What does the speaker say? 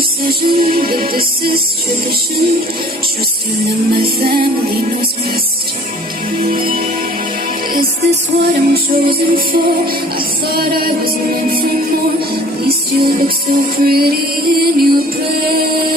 decision, but this is tradition. Trusting that my family knows best. Is this what I'm chosen for? I thought I was meant for more. At least you look so pretty in your bed.